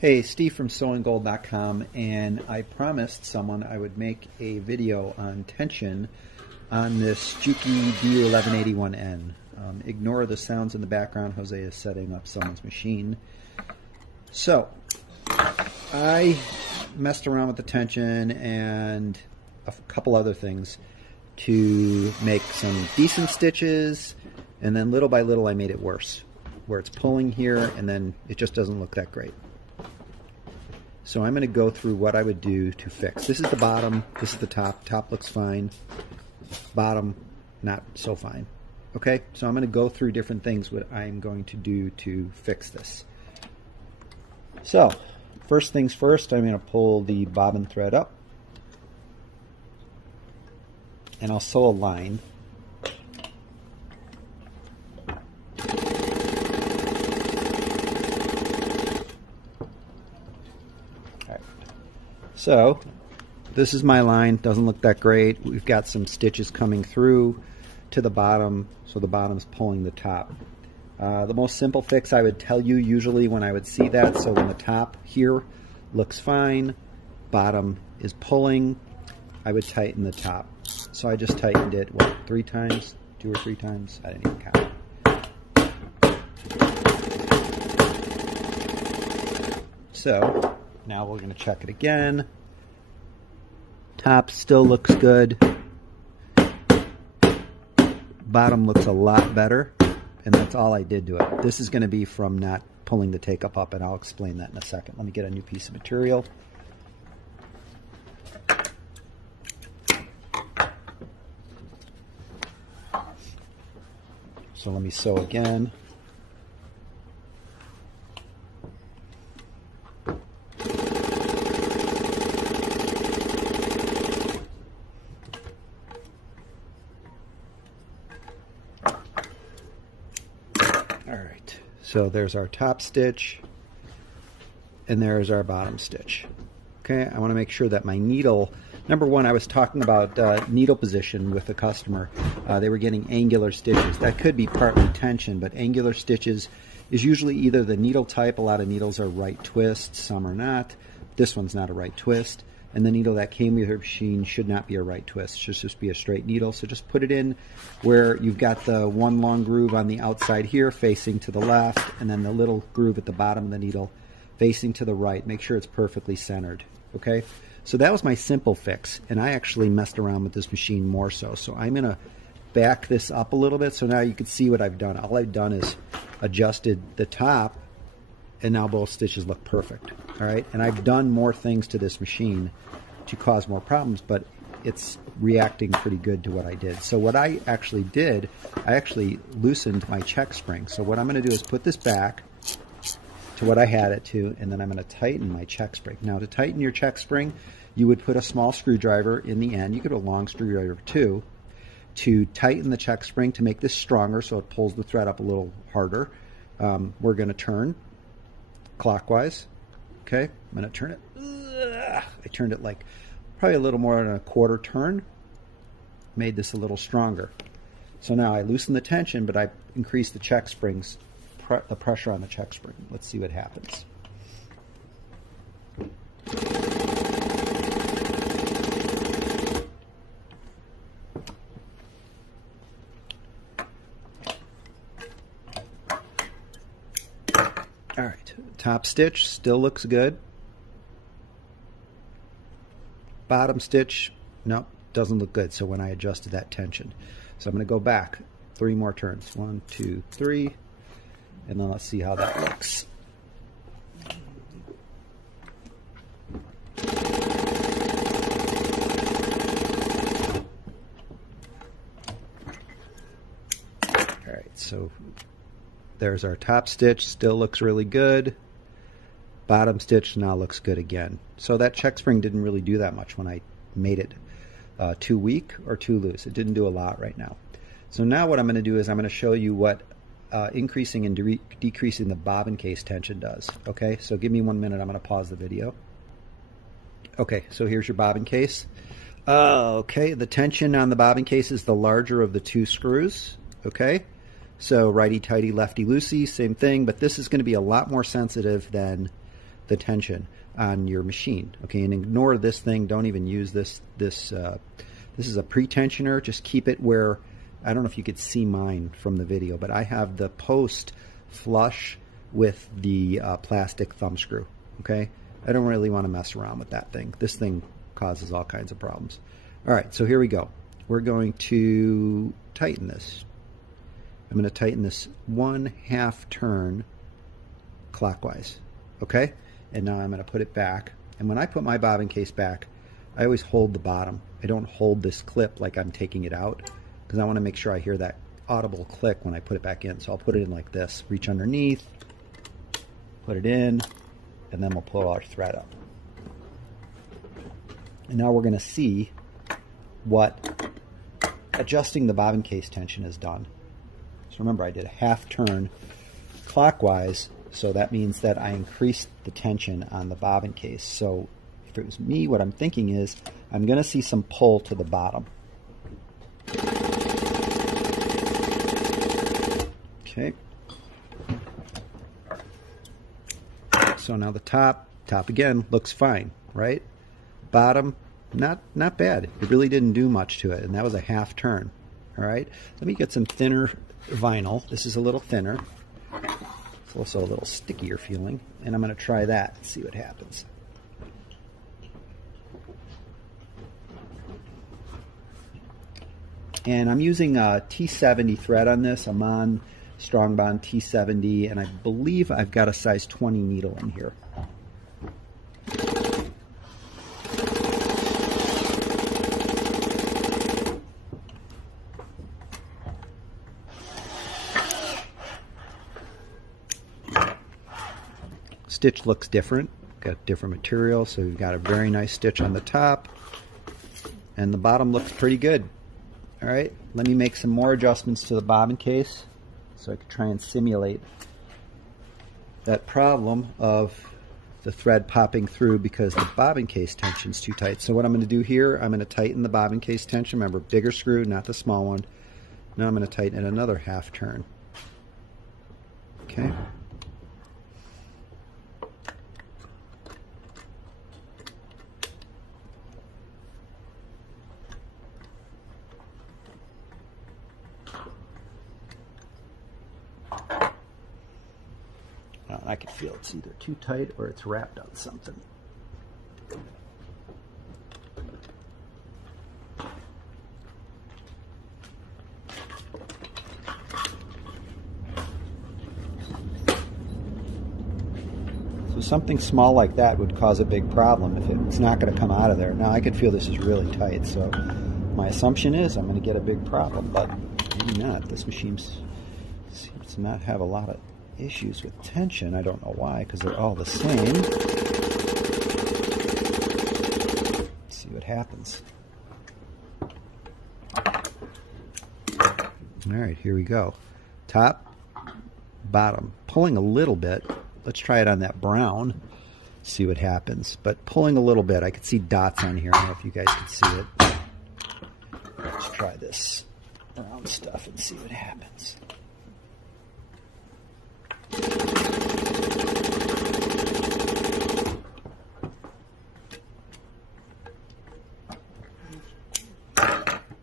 Hey, Steve from sewinggold.com, and I promised someone I would make a video on tension on this Juki D1181N. Ignore the sounds in the background. Jose is setting up someone's machine. So, I messed around with the tension and a couple other things to make some decent stitches, and then little by little I made it worse, where it's pulling here and then it just doesn't look that great. So I'm going to go through what I would do to fix. This is the bottom, this is the top. Top looks fine, bottom not so fine. Okay, so I'm going to go through different things what I'm going to do to fix this. So first things first, I'm going to pull the bobbin thread up and I'll sew a line. So this is my line, doesn't look that great. We've got some stitches coming through to the bottom, so the bottom's pulling the top. The most simple fix I would tell you usually when I would see that, so when the top here looks fine, bottom is pulling, I would tighten the top. So I just tightened it, what, 3 times? 2 or 3 times? I didn't even count. So now we're going to check it again. Top still looks good. Bottom looks a lot better, and that's all I did to it. This is going to be from not pulling the take-up up, and I'll explain that in a second. Let me get a new piece of material. So let me sew again. So there's our top stitch, and there's our bottom stitch. Okay, I want to make sure that my needle, number one, I was talking about needle position with the customer. They were getting angular stitches. That could be partly tension, but angular stitches is usually either the needle type. A lot of needles are right twist, some are not. This one's not a right twist. And the needle that came with your machine should not be a right twist. It should just be a straight needle. So just put it in where you've got the one long groove on the outside here facing to the left, and then the little groove at the bottom of the needle facing to the right. Make sure it's perfectly centered. Okay? So that was my simple fix, and I actually messed around with this machine more so. So I'm going to back this up a little bit so now you can see what I've done. All I've done is adjusted the top, and now both stitches look perfect. All right, and I've done more things to this machine to cause more problems, but it's reacting pretty good to what I did. So what I actually did, I actually loosened my check spring. So what I'm going to do is put this back to what I had it to, and then I'm going to tighten my check spring. Now to tighten your check spring, you would put a small screwdriver in the end. You could put a long screwdriver too, to tighten the check spring to make this stronger so it pulls the thread up a little harder. We're going to turn clockwise. Okay, I'm going to turn it. I turned it like probably a little more than a quarter turn. Made this a little stronger. So now I loosen the tension, but I increase the check springs, the pressure on the check spring. Let's see what happens. All right, top stitch still looks good. Bottom stitch, nope, doesn't look good. So when I adjusted that tension. So I'm going to go back 3 more turns. 1, 2, 3. And then let's see how that looks. All right, so there's our top stitch, still looks really good. Bottom stitch now looks good again. So that check spring didn't really do that much when I made it too weak or too loose. It didn't do a lot right now. So now what I'm going to do is I'm going to show you what increasing and decreasing the bobbin case tension does. Okay, so give me 1 minute. I'm going to pause the video. Okay, so here's your bobbin case. Okay, the tension on the bobbin case is the larger of the 2 screws. Okay, so righty-tighty, lefty-loosey, same thing, but this is going to be a lot more sensitive than the tension on your machine. Okay, and ignore this thing. Don't even use this. This is a pre-tensioner. Just keep it where, I don't know if you could see mine from the video, but I have the post flush with the plastic thumb screw. Okay, I don't really want to mess around with that thing. This thing causes all kinds of problems. All right, so here we go. We're going to tighten this. I'm going to tighten this 1/2 turn clockwise. Okay, and now I'm going to put it back. And when I put my bobbin case back, I always hold the bottom. I don't hold this clip like I'm taking it out, because I want to make sure I hear that audible click when I put it back in. So I'll put it in like this. Reach underneath, put it in, and then we'll pull our thread up. And now we're going to see what adjusting the bobbin case tension has done. So remember, I did a 1/2 turn clockwise, so that means that I increased the tension on the bobbin case. So if it was me, what I'm thinking is I'm going to see some pull to the bottom. Okay. So now the top again looks fine, right? Bottom, not bad. It really didn't do much to it, and that was a 1/2 turn. All right. Let me get some thinner vinyl. This is a little thinner. It's also a little stickier feeling, and I'm going to try that and see what happens. And I'm using a T70 thread on this. I'm on Strong Bond T70, and I believe I've got a size 20 needle in here. Stitch looks different. Got different material, so we've got a very nice stitch on the top, and the bottom looks pretty good. All right, let me make some more adjustments to the bobbin case so I can try and simulate that problem of the thread popping through because the bobbin case tension is too tight. So what I'm going to do here, I'm going to tighten the bobbin case tension. Remember, bigger screw, not the small one. Now I'm going to tighten it another 1/2 turn. Okay. I can feel it's either too tight or it's wrapped on something. So something small like that would cause a big problem if it's not going to come out of there. Now I can feel this is really tight, so my assumption is I'm going to get a big problem, but maybe not. This machine seems to not have a lot of issues with tension. I don't know why, because they're all the same. Let's see what happens. All right, here we go. Top, bottom. Pulling a little bit. Let's try it on that brown. See what happens. But pulling a little bit. I could see dots on here. I don't know if you guys can see it. Let's try this brown stuff and see what happens.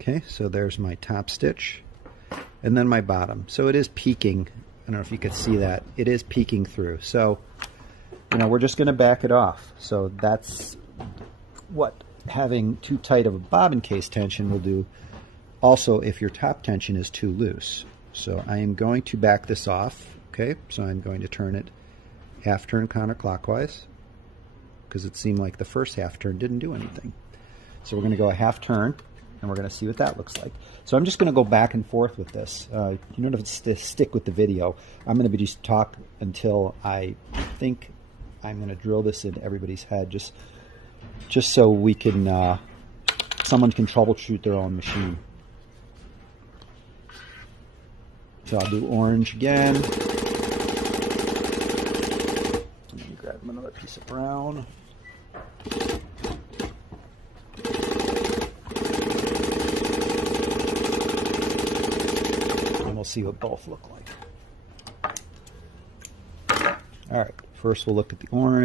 Okay, so there's my top stitch, and then my bottom. So it is peeking. I don't know if you could see that. It is peeking through. So, you know, we're just going to back it off. So that's what having too tight of a bobbin case tension will do. Also, if your top tension is too loose. So I am going to back this off. Okay, so I'm going to turn it 1/2 turn counterclockwise because it seemed like the first 1/2 turn didn't do anything. So we're going to go a 1/2 turn, and we're going to see what that looks like. So I'm just going to go back and forth with this. You don't have to stick with the video. I'm going to be just talk until I think I'm going to drill this into everybody's head, just so we can someone can troubleshoot their own machine. So I'll do orange again. Let me grab another piece of brown. And we'll see what both look like. All right, first we'll look at the orange.